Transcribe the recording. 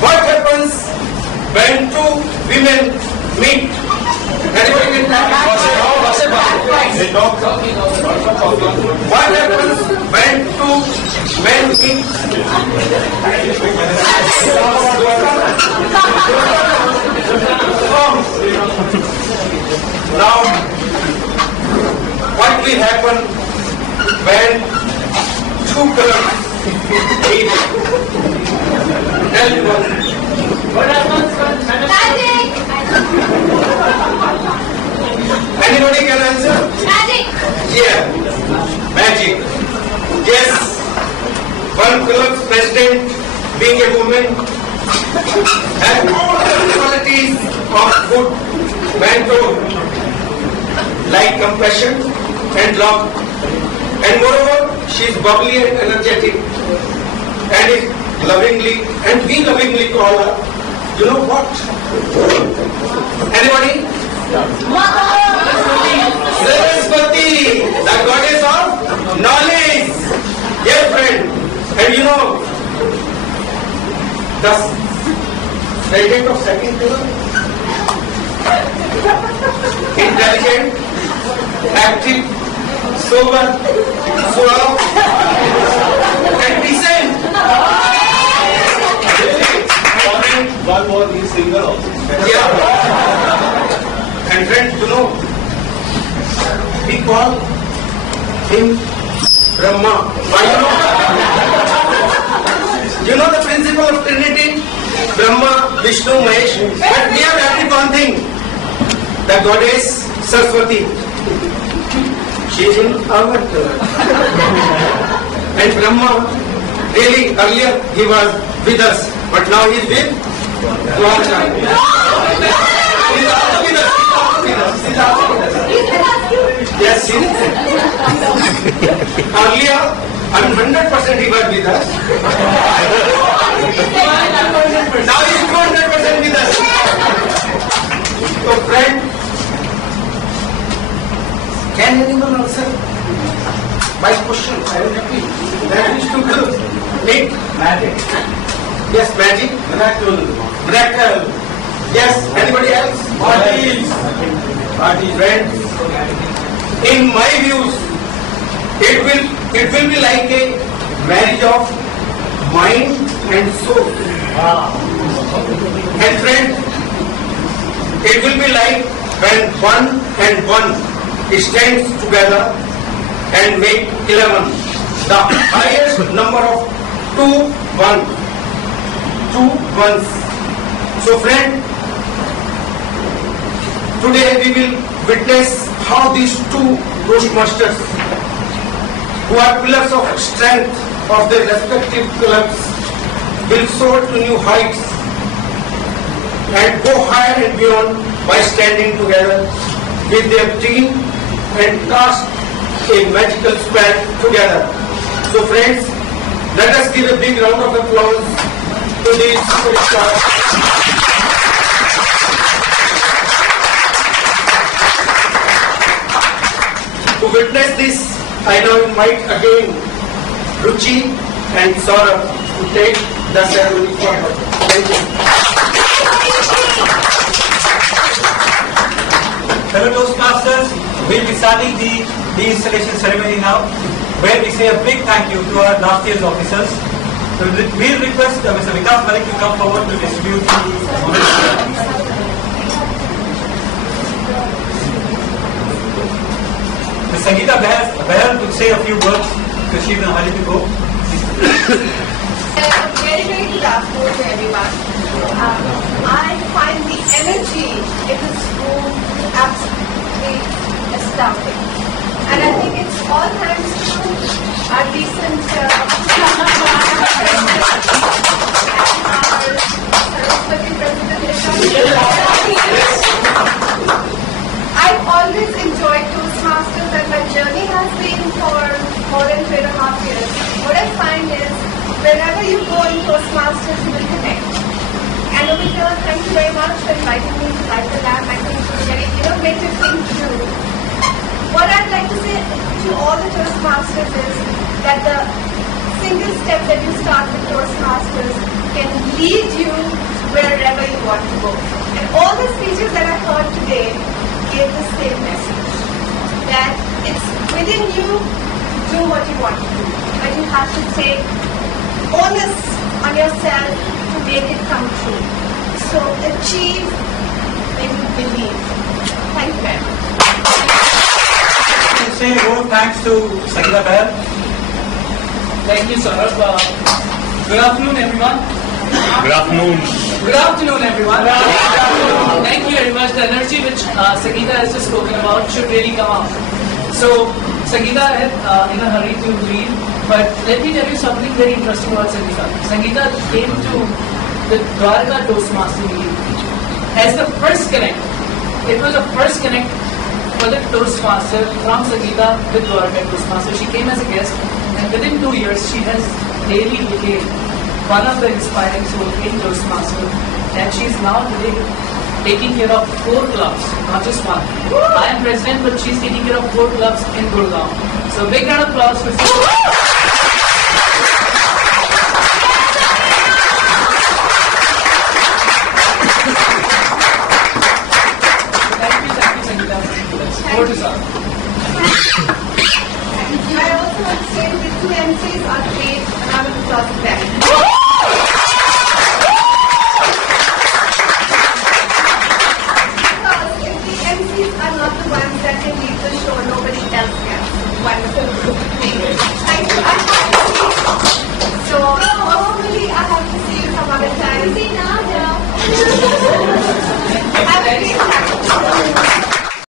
What happens when two women meet? Anybody can tell me? What happens when two men meet? Now, what will happen when two colors meet? Tell me what. What happens when magic? Anybody can answer? Magic. Yeah, magic. Yes, one club's president, being a woman, has all the qualities of good mentor, like compassion and love. And moreover, she is bubbly and energetic, and is lovingly, and we lovingly call her, you know what? Anybody? Saraswati, the goddess of knowledge. Yes, friend. And you know, the president of second pillar, intelligent, active, sober, suave, and decent. One more is single also. Yeah. And friends, you know, we call him Brahma. Why you know the principle of Trinity? Brahma, Vishnu, Mahesh. But we have added one thing. The goddess Saraswati. She is in our color. And Brahma, really earlier he was with us, but now he is with Dwarka. He is also with us. Yes, he is. Earlier, 100% he was with us. Now he is 200% with us. So friend, can anyone answer my question? I am happy. That is to do. Make magic. Yes, magic. Miracle. Miracle. Yes. Anybody else? Parties. Parties. Friends. In my views, it will be like a marriage of mind and soul. And friends, it will be like when one and one stands together and make 11. The highest number of two ones. So friend, today we will witness how these two Toastmasters, who are pillars of strength of their respective clubs, will soar to new heights and go higher and beyond by standing together with their team and cast a magical spell together. So friends, let us give a big round of applause to these superstars. To witness this, I now invite again Ruchi and Saurabh to take the ceremony forward. Thank you. Fellow Toastmasters, we'll be starting the installation ceremony now, where we say a big thank you to our last year's officers. So we'll request Mr. Vikas Malik to come forward to distribute the Ms. Sangeeta Behar would say a few words because she's in a hurry to go. Very, very good afternoon to everyone. I find the energy in this room absolutely astounding. And I think it's all thanks to our recent Saraswati President. I've always enjoyed Toastmasters and my journey has been for more than 2.5 years. What I find is whenever you go in Toastmasters, you will connect. And over here, thank you very much for inviting me to light the lamp. I think it's a very innovative thing to do. What I'd like to say to all the Toastmasters is that the single step that you start with Toastmasters can lead you wherever you want to go. And all the speeches that I heard today gave the same message, that it's within you to do what you want to do, but you have to take onus on yourself to make it come true. So achieve when you believe. Thank you very much. Say a word thanks to Sangeeta Bahl. Thank you, Saurabh. Good afternoon, everyone. Good afternoon. Good afternoon, everyone. Thank you very much. The energy which Sangeeta has just spoken about should really come out. So, Sangeeta is in a hurry to leave, but let me tell you something very interesting about Sangeeta. Sangeeta came to the Dwarka Toastmaster meeting as the first connect. It was the first connect for the Toastmaster from Sangeeta with Dwarka Toastmaster. She came as a guest, and within 2 years, she has daily became one of the inspiring souls in Toastmaster, and she is now today taking care of 4 clubs, not just one. I am president, but she's taking care of 4 clubs in Gurgaon. So big round of applause for Thank you, Sangeeta. Over to Sir. I also want to say the 2 MCs are great, and I will applause them. Because if the MCs are not the ones that can lead the show, nobody else can. Wonderful. Thank you. I have to see. So hopefully I have to see you some other time. Have a great